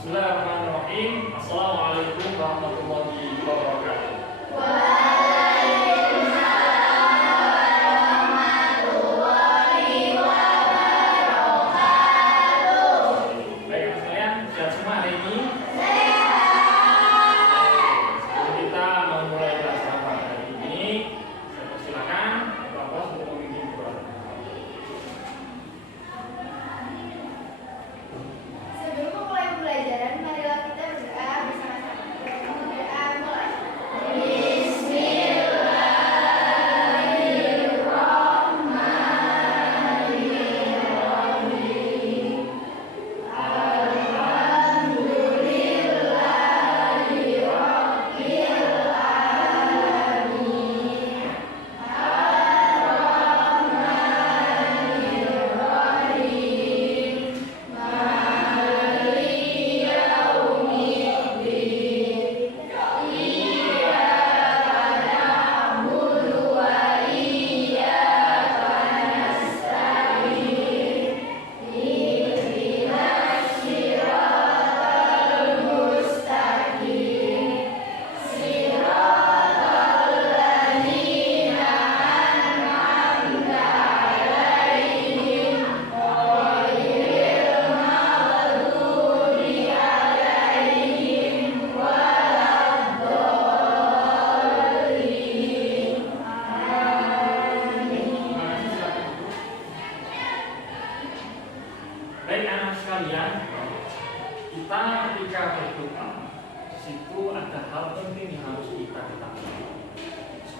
Bismillahirrahmanirrahim. Assalamualaikum warahmatullahi wabarakatuh.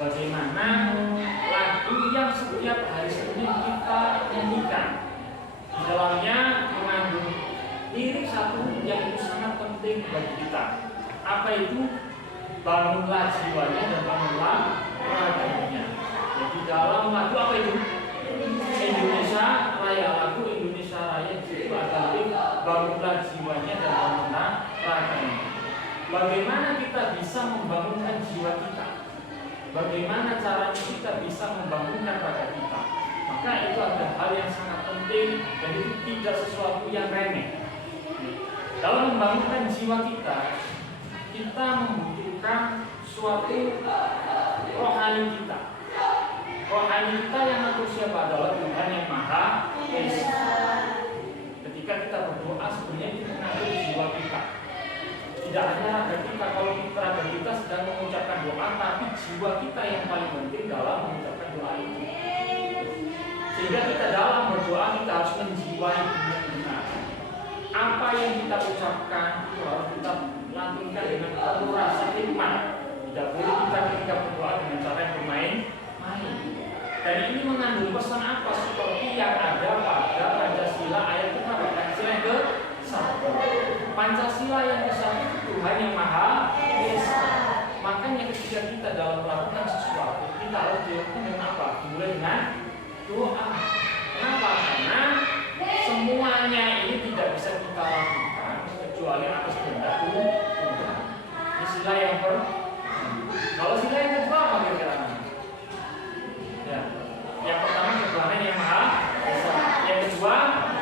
Bagaimana lagu yang setiap hari Senin kita nyanyikan di dalamnya mengandung lirik satu yang itu sangat penting bagi kita. Apa itu? Bangunlah jiwanya dan bangunlah raganya. Jadi dalam lagu apa itu? Indonesia Raya, lagu Indonesia Raya itu ada lirik bangunlah jiwanya dan bangunlah raganya. Bagaimana kita bisa membangunkan jiwa kita? Bagaimana caranya kita bisa membangunkan raga kita? Maka itu ada hal yang sangat penting dan itu tidak sesuatu yang remeh. Dalam membangunkan jiwa kita, kita membutuhkan suatu rohani kita. Rohani kita yang mengatur siapa adalah Tuhan yang Maha Esa. Ketika kita berdoa sebenarnya kita mengatur jiwa kita. Tidak hanya raga kita, kalau raga kita sedang mengucapkan doa, tapi jiwa kita yang paling penting dalam mengucapkan doa itu. Sehingga kita dalam berdoa kita harus menjiwai dunia. Apa yang kita ucapkan itu harus kita lantunkan dengan penuh rasa hikmat. Tidak boleh kita ketika berdoa dengan cara yang bermain-main. Dan ini mengandung pesan apa? Seperti yang ada pada Pancasila ayat berapa? Pancasila yang ke-1. Pancasila yang ke-1 Tuhan yang Maha Esa. Makanya ketika kita dalam melakukan sesuatu, kita harus dilakukan dengan apa? Dimulai dengan doa. Kenapa? Karena semuanya ini tidak bisa kita lakukan kecuali atas kehendak Tuhan. Ini sila yang Kalau sila yang kedua apa kira-kira? Ya. Yang pertama Tuhan yang Maha Esa. Yang kedua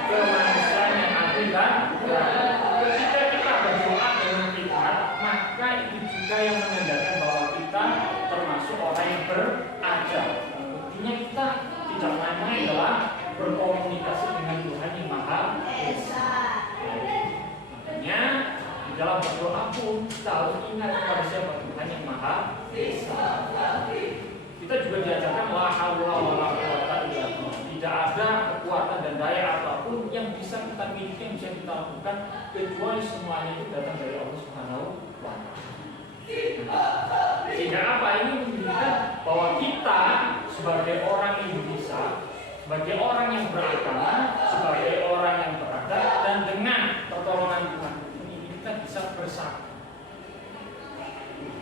kemanusiaan yang adil dan beradil. Ketika kita berdoa dengan hikmat, maka itu juga yang menandakan bahwa kita termasuk orang yang beradab. Buktinya kita tidak main-main dalam berkomunikasi dengan Tuhan yang Maha Esa. Makanya di dalam berdoa pun kita harus ingat kepada siapa Tuhan yang Maha Esa. Kita juga diajarkan la haula wala quwwata illa billah. Tidak ada kekuatan dan daya apapun yang bisa kita miliki, yang bisa kita lakukan kecuali semuanya itu datang dari Allah Subhanahu wa Ta'ala. Sehingga apa ini menunjukkan bahwa kita sebagai orang Indonesia, sebagai orang yang beragama, sebagai orang yang beradab, dan dengan pertolongan Tuhan ini kita bisa bersatu.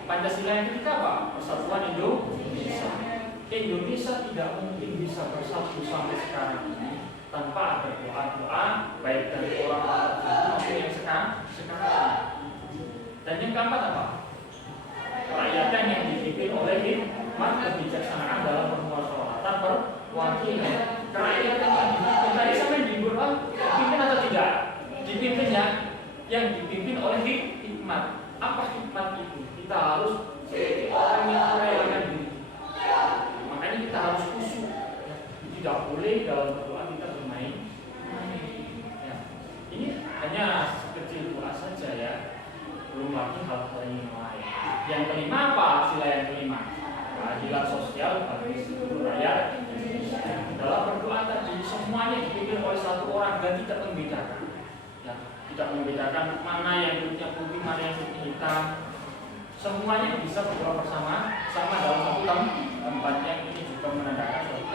Pancasila yang ketiga apa? Persatuan Indonesia. Indonesia tidak mungkin bisa bersatu sampai sekarang ini tanpa ada doa-doa baik dari orang maupun yang sekarang. Dan yang keempat apa? Rakyatan yang dipimpin oleh hikmat kebijaksanaan dalam permusyawaratan perwakilan. Kerakyatan yang dipimpin tadi sampai dipimpin atau tidak? Dipimpin ya. Yang dipimpin oleh satu orang dan tidak membedakan, ya, tidak membedakan mana yang kulitnya putih, mana yang kulitnya hitam. Semuanya bisa berdoa bersama sama dalam satu tempat. Yang ini juga menandakan suatu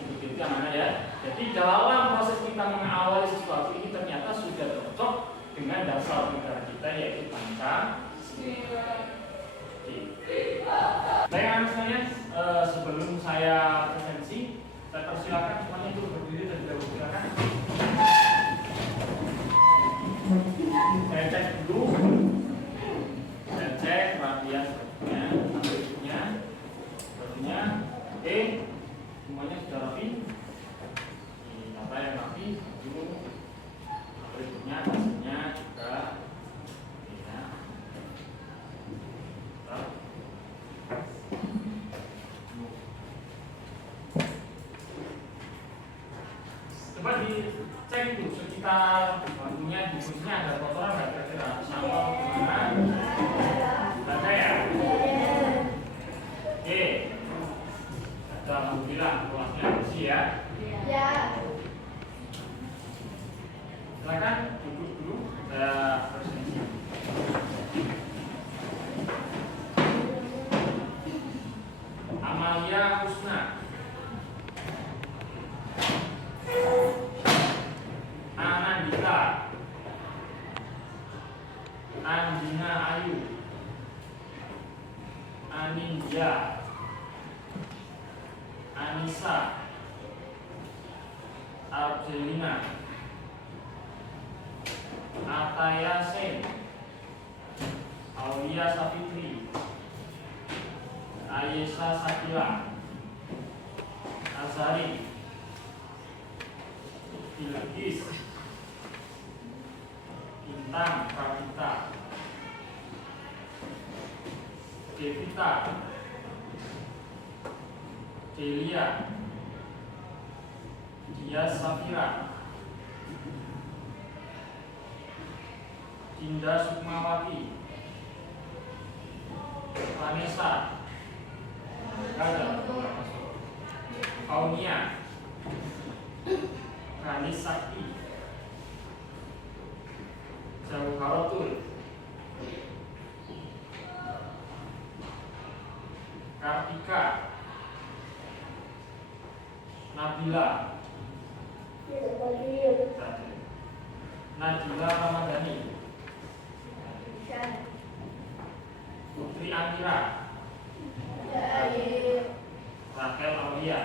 itu yang mana ya. Jadi dalam proses kita mengawali sesuatu ini ternyata sudah cocok dengan dasar negara kita, yaitu Pancasila. Baik anak sekalian, sebelum saya presentasi, saya persilakan semuanya untuk berdiri dan tidak bergerak. Saya cek dulu. Saya cek perhatian sepertinya, oke, semuanya sudah rapi. Ini tata yang rapi dulu. Berikutnya hasilnya juga ya. Coba dicek itu sekitar bangkunya, di kursinya ada kotoran nggak kira-kira? Sama gimana? Ada ya? Oke. Ada, alhamdulillah kelasnya bersih ya. Ya. Silakan duduk dulu. Saya presentasi. Amalia Husna, Anandita, Andina Ayu, Aninja, Anissa, Arjelina, Ataya Sen, Aulia Safitri, Ayesha Sakila, Azari, Bilqis, Bintang Pravita, Devita, Delia, Dia Safira, Dinda Sukmawati, Vanessa, ada Kaunia, Ganis Sakti, Jauharotul, Kartika, Nabila, Nadila Ramadhani, Putri Amira, Rakel Aulia.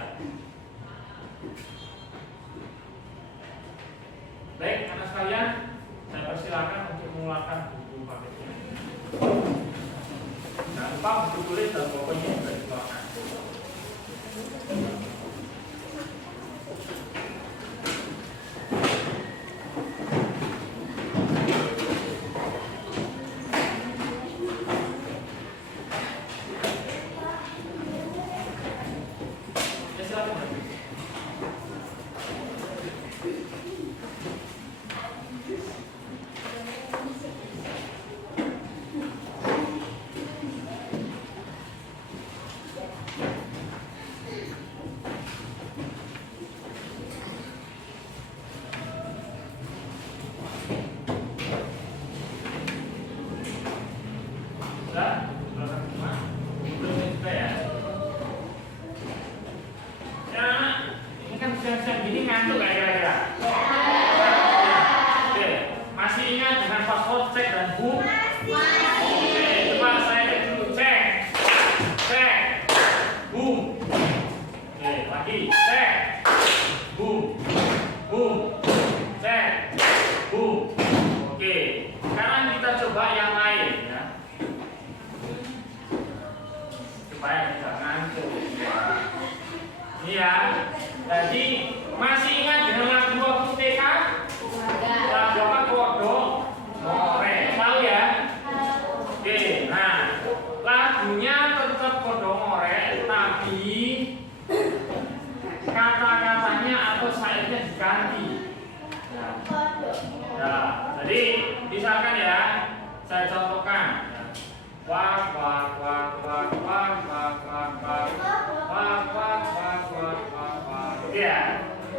Baik, anak sekalian, saya persilakan untuk mengeluarkan buku paketnya. Jangan lupa buku tulis dan pokoknya sudah dikeluarkan.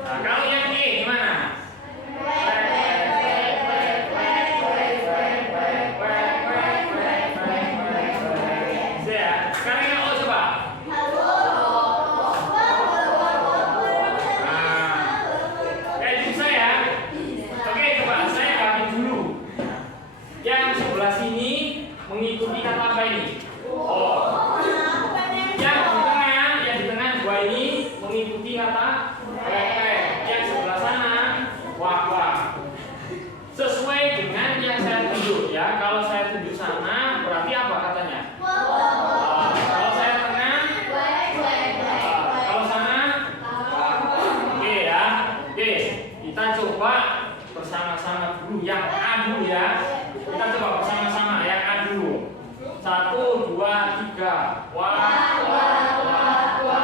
Nah, kita coba bersama-sama dulu yang A dulu ya. Kita coba bersama-sama yang A dulu. 1, 2, 3. Wah, wah, wah, wah, wah.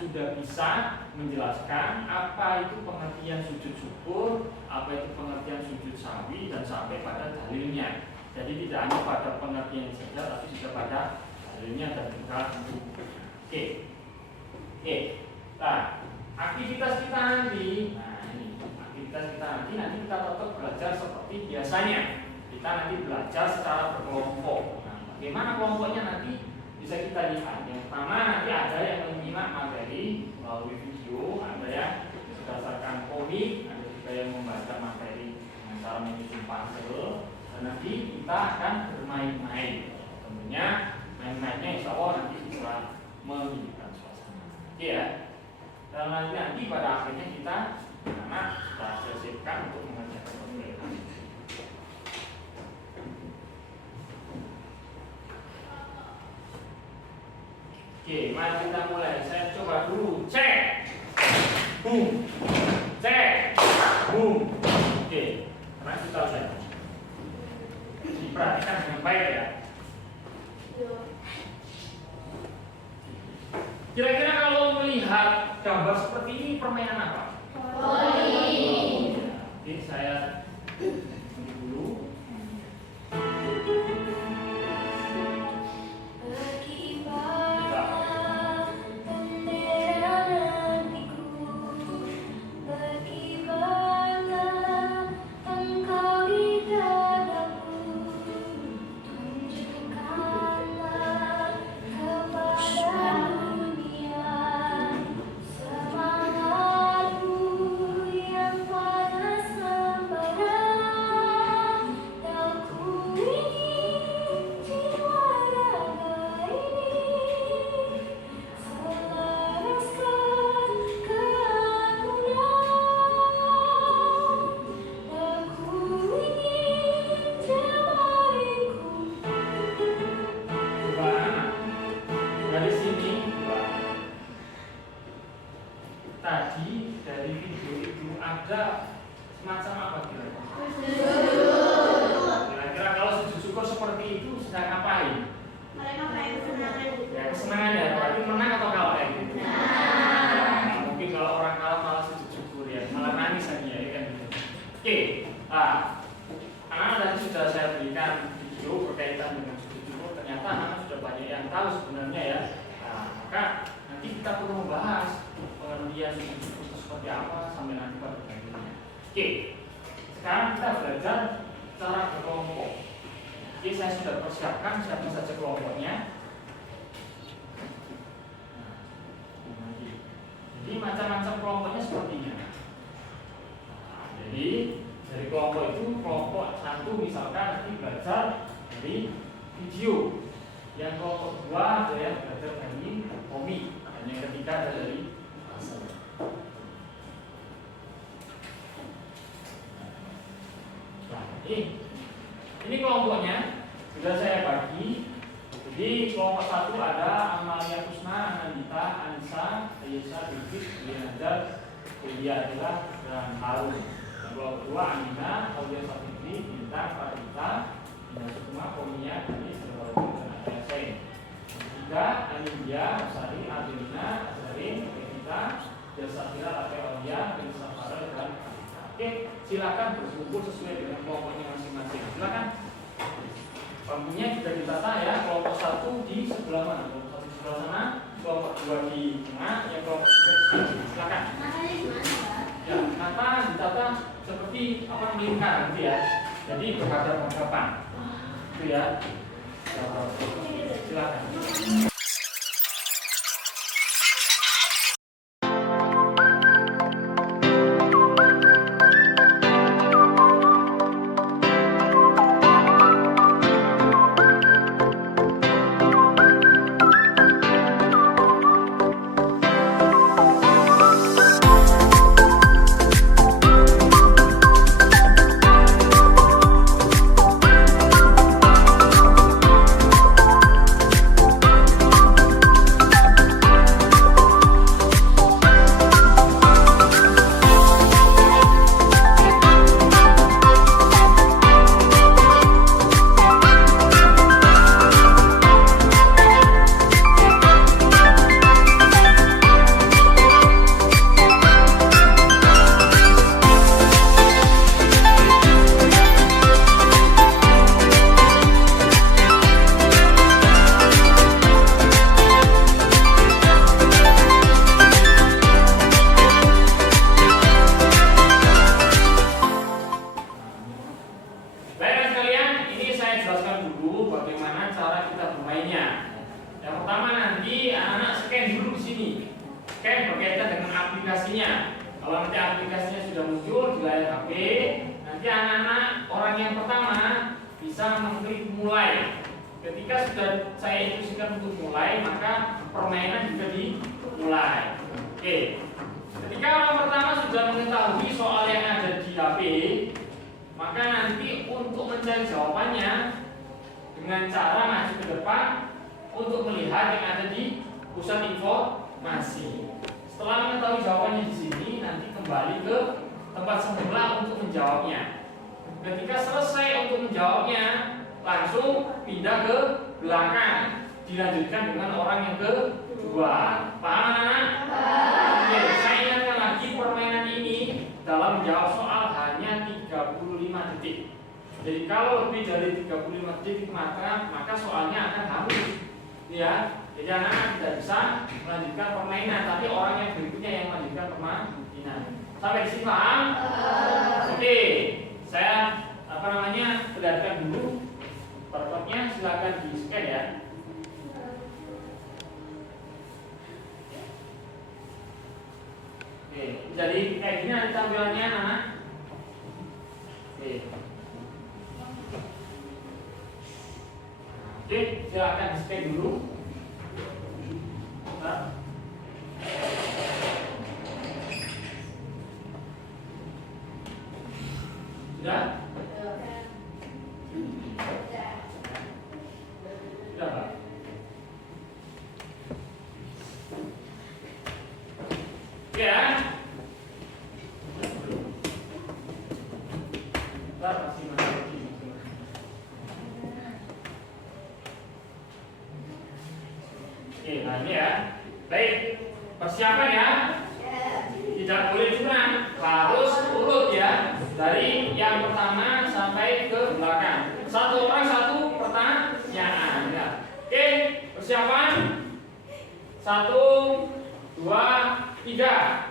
Sudah bisa menjelaskan apa itu pengertian sujud syukur, apa itu pengertian sujud sawi, dan sampai pada dalilnya. Jadi tidak hanya pada pengertian saja, tapi juga pada dalilnya dan juga oke. Nah, aktivitas kita nanti, nanti kita tetap belajar seperti biasanya. Kita nanti belajar secara berkelompok. Nah, bagaimana kelompoknya nanti bisa kita lihat. Yang pertama nanti ada yang menyimak materi melalui video, ada yang berdasarkan komik, ada juga yang membaca materi dengan cara menyusun puzzle, dan nanti kita akan bermain-main. Tentunya main-mainnya insya Allah nanti bisa menghidupkan suasana. Oke ya. Dan nanti pada akhirnya kita anak kita selesaikan untuk mengerjakan pemilihan. Oke, mari kita mulai. Saya coba dulu cek, boom, cek, boom. Oke, karena kita sudah diperhatikan dengan baik ya. Kira-kira kalau melihat gambar seperti ini permainan apa? Voli. Oke, saya dulu. Tadi dari video itu ada semacam apa kira-kira? Kira-kira kalau sujud syukur seperti itu sedang ngapain? Ya kesenangan ya, berarti menang atau kalah ya gitu? Nah, mungkin kalau orang kalah malah sujud syukur ya, malah nangis aja ya kan gitu. Oke, anak-anak tadi sudah saya berikan video berkaitan dengan sujud syukur. Ternyata anak sudah banyak yang tahu sebenarnya ya. Nah, maka nanti kita perlu membahas pengertian sujud syukur seperti apa sampai nanti pada bagiannya. Oke, sekarang kita belajar cara berkelompok. Oke, saya sudah persiapkan siapa saja kelompoknya. Jadi macam-macam kelompoknya sepertinya. Jadi dari kelompok itu kelompok satu misalkan nanti belajar dari video. Yang kelompok kedua ada yang belajar dari komik. Dan yang ketiga ada dari ini kelompoknya sudah saya bagi. Jadi kelompok satu ada Amalia Kusna, Anandita, Anissa, Ayesha, Bilkis, Dianajar, Delia Adila, dan Harun. Dan kelompok kedua Amina, Aulia Safitri, Bintang, Farita, Bina Sukma, Komiya, Dani, Sederhana, dan Ayah Sain. Ketiga Anindya, Sari, Adelina, Azarin, Evita, Jasafira, Rafael Aulia, Bin Safara, dan Oke, silakan berkumpul sesuai dengan kelompoknya masing-masing. Silakan. Bangkunya sudah ditata ya. Kelompok satu di sebelah mana? Kelompok satu di sebelah sana, kelompok dua di tengah, yang kelompok tiga di sini. Silakan. Ya, nata ditata seperti apa melingkar gitu ya. Jadi berhadapan-hadapan. Itu ya. Silakan. Kalau nanti aplikasinya sudah muncul di layar HP, nanti anak-anak orang yang pertama bisa mengklik mulai. Ketika sudah saya instruksikan untuk mulai, maka permainan juga dimulai. Oke. Ketika orang pertama sudah mengetahui soal yang ada di HP, maka nanti untuk mencari jawabannya dengan cara maju ke depan untuk melihat yang ada di pusat informasi. Setelah mengetahui jawabannya di sini, nanti kembali ke tempat semula untuk menjawabnya. Ketika selesai untuk menjawabnya, langsung pindah ke belakang, dilanjutkan dengan orang yang kedua. Paham anak-anak? Oke, saya ingatkan lagi permainan ini dalam menjawab soal hanya 35 detik. Jadi kalau lebih dari 35 detik maka soalnya akan habis. Ya, jadi anak-anak tidak bisa melanjutkan permainan, tapi orang yang berikutnya yang melanjutkan permainan. Sampai di sini paham? Oke, saya perlihatkan dulu pertopnya, silakan di scan ya. Oke, jadi kayak gini nanti tampilannya anak. Oke. Oke, silakan di scan dulu. Nah. Sudah? Sudah, Pak? Oke ya. Masih. Oke, nah ini ya. Baik, persiapan ya. Tidak boleh curang, harus urut ya. Dari yang pertama sampai ke belakang. Satu orang satu pertanyaan ya. Oke, persiapan. 1, 2, 3.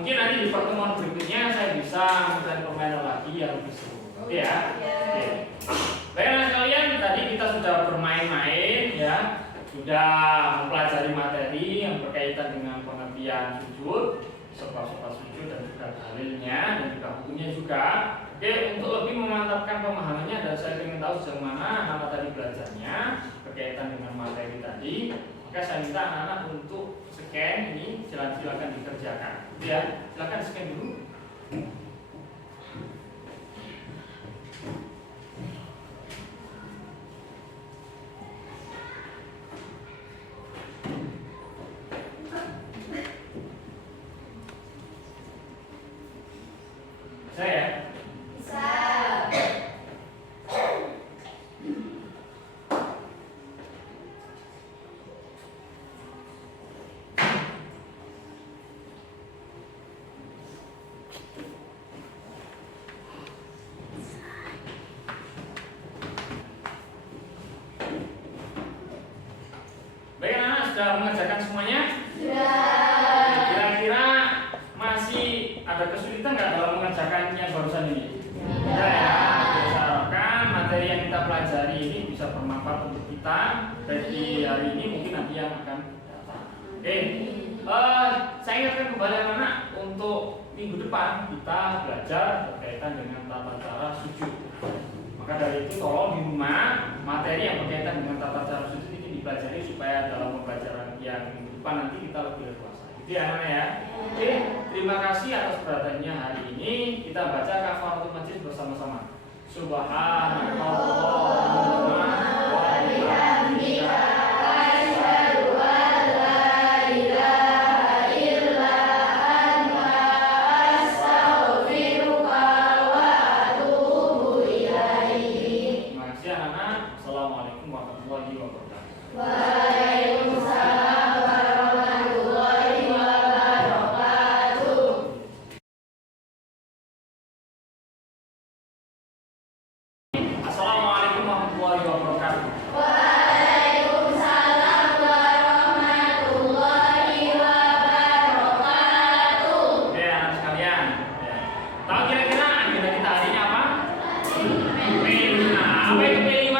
Mungkin nanti di pertemuan berikutnya saya bisa kita sudah bermain-main ya, sudah mempelajari materi yang berkaitan dengan pengertian sujud, sebab-sebab sujud dan juga dalilnya dan juga hukumnya juga. Oke, untuk lebih memantapkan pemahamannya dan saya ingin tahu sejauh mana anak-anak tadi belajarnya berkaitan dengan materi tadi, maka saya minta anak-anak untuk scan ini, silakan dikerjakan. Ya, silakan scan dulu. Saya Bisa. baik, anak-anak sudah mengerjakan semuanya? Sudah. Kira-kira masih ada kesulitan nggak dalam mengerjakan yang barusan ini? Tidak ya. Saya harapkan materi yang kita pelajari ini bisa bermanfaat untuk kita baik di hari ini mungkin nanti yang akan datang. Oke, saya ingatkan kembali anak-anak untuk minggu depan kita belajar berkaitan dengan tata cara sujud. Maka dari itu tolong di rumah materi yang berkaitan dengan tata cara sujud ini dipelajari supaya dalam pembelajaran yang minggu depan nanti kita lebih leluasa. Itu ya anak ya. Oke, terima kasih atas perhatiannya hari ini. Kita baca kafaratul majlis bersama-sama. Subhanallah wa bihamdika asyhadu an la ilaha illa anta astaghfiruka wa atubu ilaik. Terima kasih anak-anak. Assalamualaikum warahmatullahi wabarakatuh. Waalaikumsalam warahmatullahi wabarakatuh. Assalamualaikum warahmatullahi wabarakatuh. Waalaikumsalam warahmatullahi wabarakatuh. Oke anak sekalian, tahu kira-kira agenda kita hari ini apa? P5. Apa itu P5?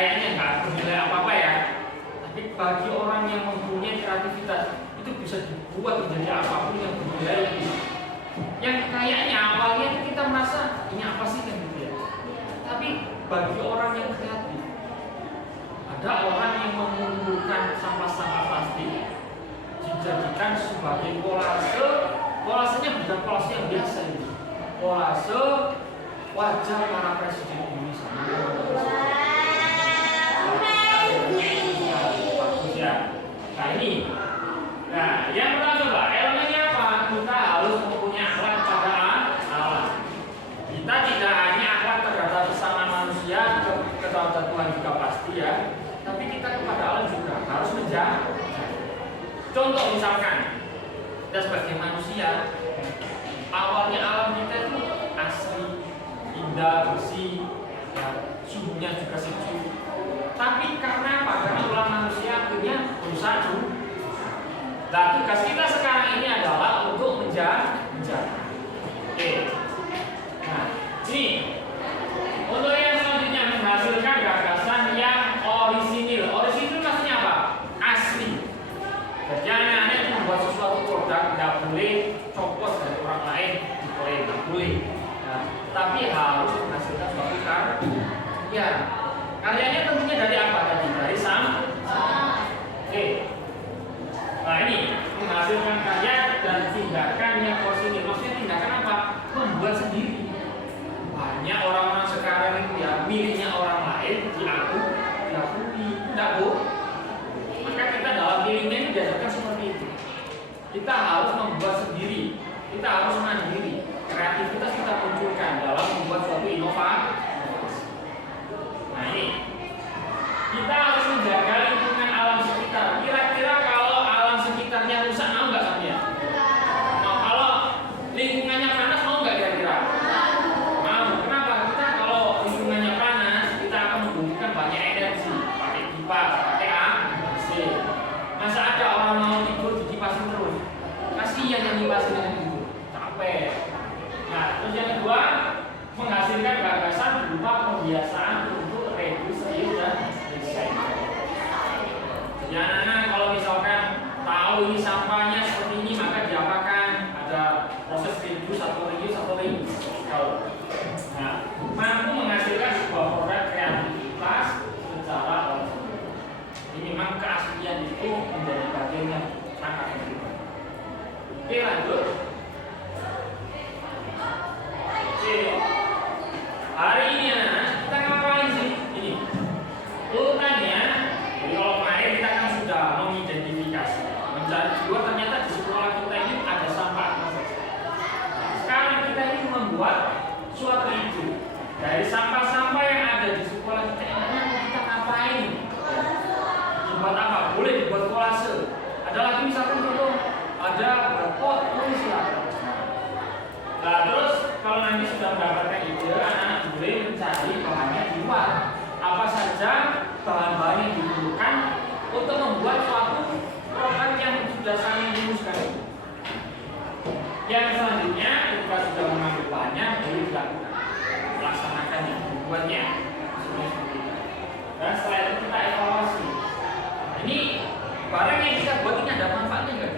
kayaknya nggak bernilai apa-apa ya, tapi bagi orang yang mempunyai kreativitas itu bisa dibuat menjadi apapun yang bernilai lebih. Yang kayaknya awalnya kita merasa ini apa sih kan gitu ya, tapi bagi orang yang kreatif, ada orang yang mengumpulkan sampah-sampah plastik dijadikan sebagai kolase. Kolasenya bukan kolase yang biasa ini, kolase wajah para presiden Indonesia. Bagus ya. Nah ini, nah yang pertama coba elemennya apa? Kita harus mempunyai akhlak pada alam. Kita tidak hanya akhlak terhadap sesama manusia, kepada Tuhan juga pasti ya, tapi kita kepada alam juga harus menjaga. Contoh misalkan kita sebagai manusia, awalnya alam kita itu asli, indah, bersih, ya, suhunya juga sejuk. Tapi karena apa? Karena ulah manusia akhirnya berusaha. Nah, tugas kita sekarang ini adalah untuk menjaga. Oke. Nah, ini untuk yang selanjutnya menghasilkan gagasan yang orisinil. Orisinil maksudnya apa? Asli. Jadi anak-anak itu membuat sesuatu produk tidak boleh copot dari orang lain, tidak boleh. Nah, tapi harus menghasilkan suatu karya. Karyanya tentunya dari apa tadi? Dari sampah. Oke. Nah ini menghasilkan karya dan tindakan yang orisinil. Maksudnya tindakan apa? Membuat sendiri. Banyak orang-orang sekarang itu ya miliknya orang lain diakui, tidak boleh. Maka kita dalam dirinya ini diajarkan seperti itu. Kita harus membuat sendiri, kita harus mandiri. Kreativitas kita munculkan dalam membuat suatu inovasi. Nah ini, kita harus menjaga lingkungan alam sekitar. Kira-kira kalau alam sekitarnya rusak, mau nggak sampai? Mau. Kalau lingkungannya panas, mau nggak kira-kira? Mau. Kenapa? Kita kalau lingkungannya panas, kita akan membutuhkan banyak energi, pakai kipas, pakai AC. Masa ada orang mau tidur dikipasin terus? Kasihan yang kipasin dengan tidur, capek. Nah, terus yang kedua, menghasilkan gagasan berupa pembiasaan untuk reduce dan recycle. Jadi anak-anak kalau misalkan tahu ini sampahnya seperti ini, maka diapakan? Ada proses reduce atau recycle. Nah, mampu menghasilkan sebuah produk kreativitas secara langsung. Ini memang keaslian itu menjadi bagian yang sangat penting. Oke, lanjut. Oke. Hari ini anak, kita ngapain sih? Ini urutannya. Jadi kalau kemarin kita kan sudah mengidentifikasi, mencari keluar ternyata di sekolah kita ini ada sampah apa saja. Sekarang kita ini membuat suatu ide dari sampah-sampah yang ada di sekolah kita ini, kita ngapain? Dibuat apa? Boleh dibuat kolase. Ada lagi misalkan contoh, ada pot tulis silakan. Nah terus kalau nanti sudah mendapatkan ide, anak-anak boleh mencari bahannya di luar. Apa saja bahan-bahan yang dibutuhkan untuk membuat suatu produk yang sudah saling dirumuskan. Yang selanjutnya, kita sudah mengambil bahannya, boleh dilakukan, laksanakannya, membuatnya. Dan setelah itu kita evaluasi. Ini barang yang kita buat ini ada manfaatnya nggak?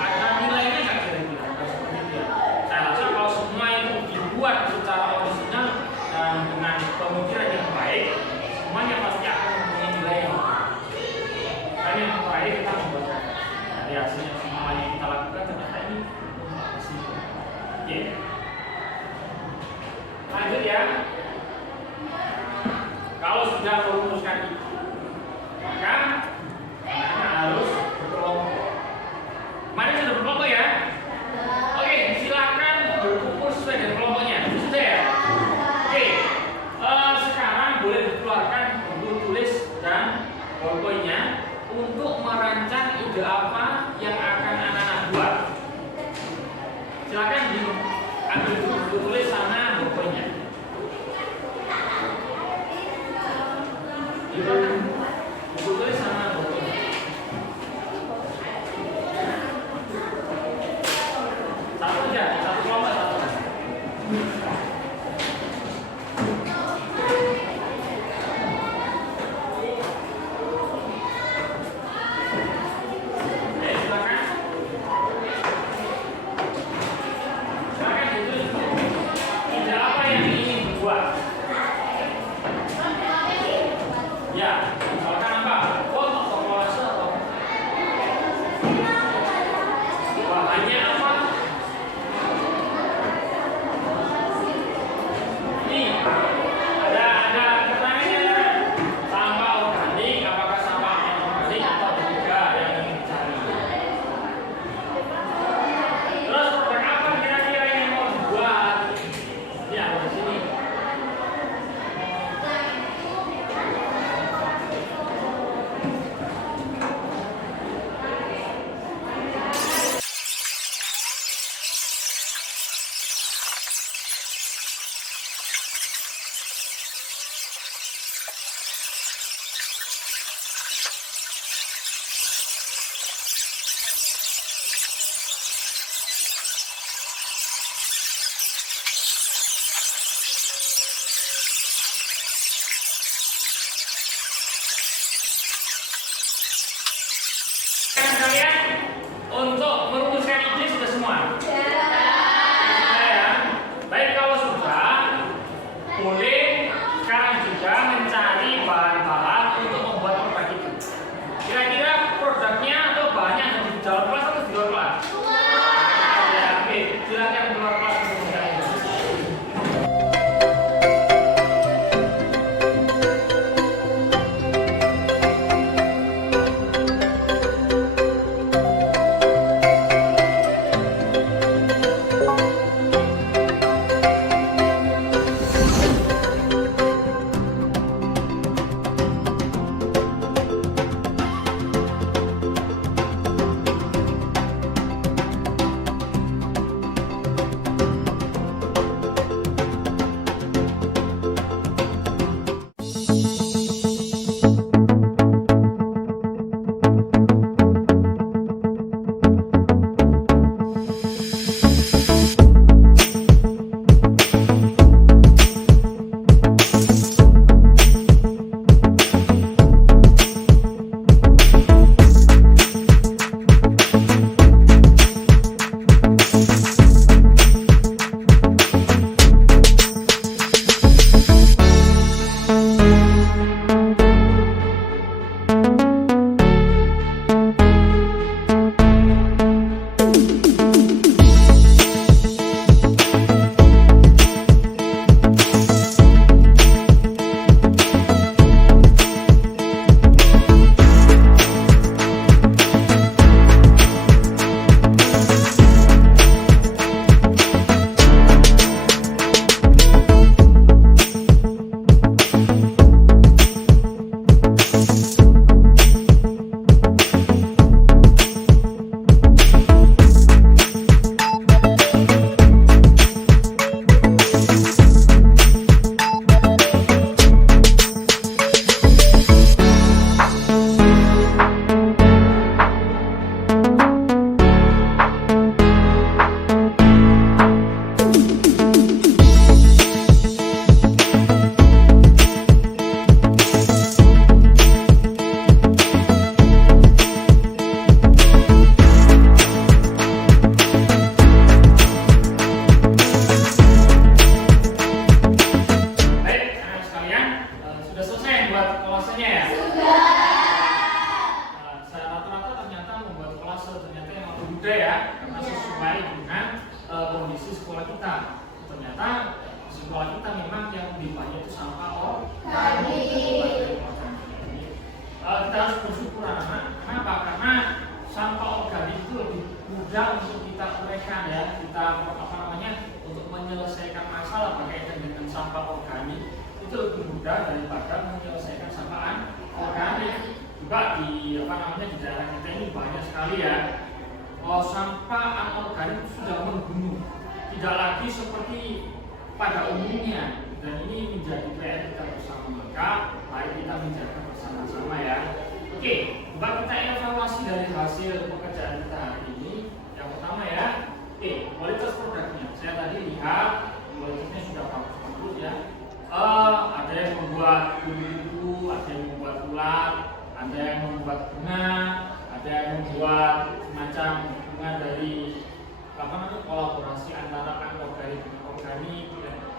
Ada nilainya nggak kira-kira? Saya rasa kalau semua itu dibuat secara orisinal dan dengan pemikiran yang baik, semuanya pasti akan mempunyai nilai yang baik. Dan yang terakhir kita membuat dari hasilnya semua yang kita lakukan ternyata ini hasil. Oke. Lanjut ya. Kalau sudah merumuskan itu, maka harus berkelompok. Mari sudah berkelompok ya. Oke, silakan berkumpul sesuai dengan kelompoknya. Sudah ya? Oke. Sekarang boleh dikeluarkan buku tulis dan poin-poinnya untuk merancang ide apa yang akan anak-anak buat. Silakan diambil buku tulis sama poin-poinnya. Buku tulis sama poin-poinnya. Satu aja, satu kelompok satu. Ya, misalkan apa? Foto atau kolase atau bahannya apa? Ini ada pertanyaannya. Sampah organik, apakah sampah anorganik atau juga yang dicari? Terus produk apa kira-kira yang mau dibuat? Ya, di sini. Kalian untuk merumuskan ide sudah semua? Sudah ya? Baik, kalau sudah, boleh sekarang juga mencari bahan-bahan untuk membuat produk itu. Kira-kira produknya atau bahannya ada di dalam kelas atau di luar kelas? Ya, oke, silakan di luar kelas untuk mencari.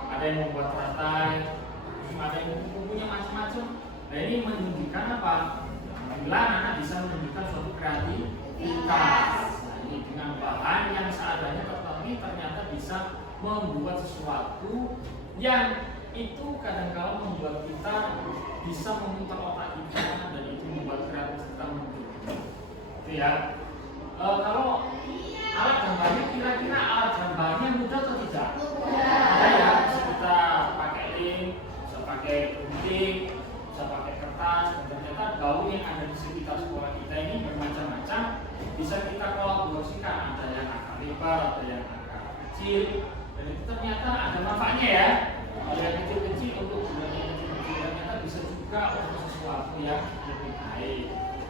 Ada yang membuat teratai, ada yang kupu-kupunya macam-macam. Nah, ini menunjukkan apa? Bila anak bisa menunjukkan suatu kreativitas. Nah, ini dengan bahan yang seadanya ternyata bisa membuat sesuatu yang itu kadang-kala membuat kita bisa memutar otak kita dan itu membuat kreativitas kita muncul. Itu ya. Kalau alat gambarnya kira-kira alat gambarnya mudah atau tidak? Ada ya, bisa kita pakai lem, bisa pakai gunting, bisa pakai kertas, dan ternyata gaun yang ada di sekitar sekolah kita ini bermacam-macam, bisa kita kolaborasikan, ada yang agak lebar, ada yang agak kecil, dan itu ternyata ada manfaatnya ya. Kalau yang kecil-kecil untuk gunanya yang kecil-kecil ternyata bisa juga untuk sesuatu yang lebih baik.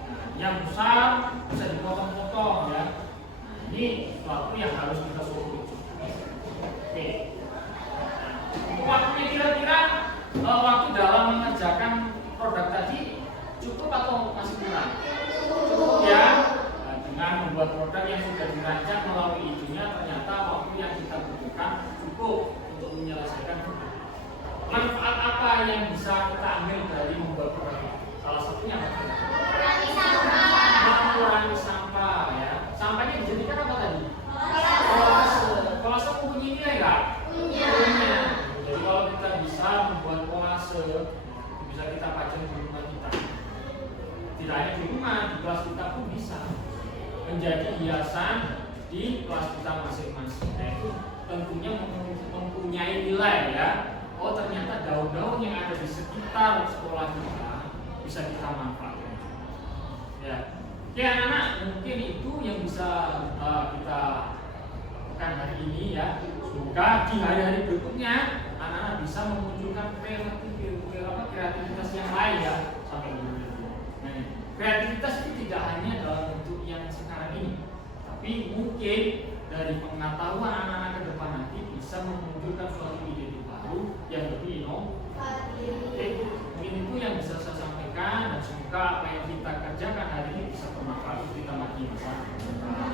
Nah, yang besar bisa dipotong-potong ya. Nah, ini sesuatu yang harus kita suruh. Oke. Nah, waktunya kira-kira waktu dalam mengerjakan produk tadi cukup atau masih kurang? Cukup ya. Nah, dengan membuat produk yang sudah dirancang melalui izinnya ternyata waktu yang kita butuhkan cukup untuk menyelesaikan produk. Manfaat apa yang bisa kita ambil dari membuat produk? Salah satunya apa? Mengurangi sampah ya. Sampahnya dijadikan apa tadi? Kolase. Kolase mempunyai nilai nggak? Punya. Jadi kalau kita bisa membuat kolase, bisa kita pajang di rumah kita. Tidak hanya di rumah, di kelas kita pun bisa menjadi hiasan di kelas kita masing-masing. Nah, itu tentunya mempunyai nilai ya. Oh, ternyata daun-daun yang ada di sekitar sekolah kita bisa kita manfaatkan. Ya, oke anak-anak, mungkin itu yang bisa kita lakukan hari ini ya. Semoga di hari-hari berikutnya anak-anak bisa memunculkan kreativitas yang lain ya sampai dulu. Nah, kreativitas ini tidak hanya dalam bentuk yang sekarang ini, tapi mungkin dari pengetahuan anak-anak ke depan nanti bisa memunculkan suatu ide baru yang lebih inovatif. Mungkin itu yang bisa saya sampaikan dan semoga apa yang kita kerjakan hari ini bisa bermanfaat untuk kita makin masa depan.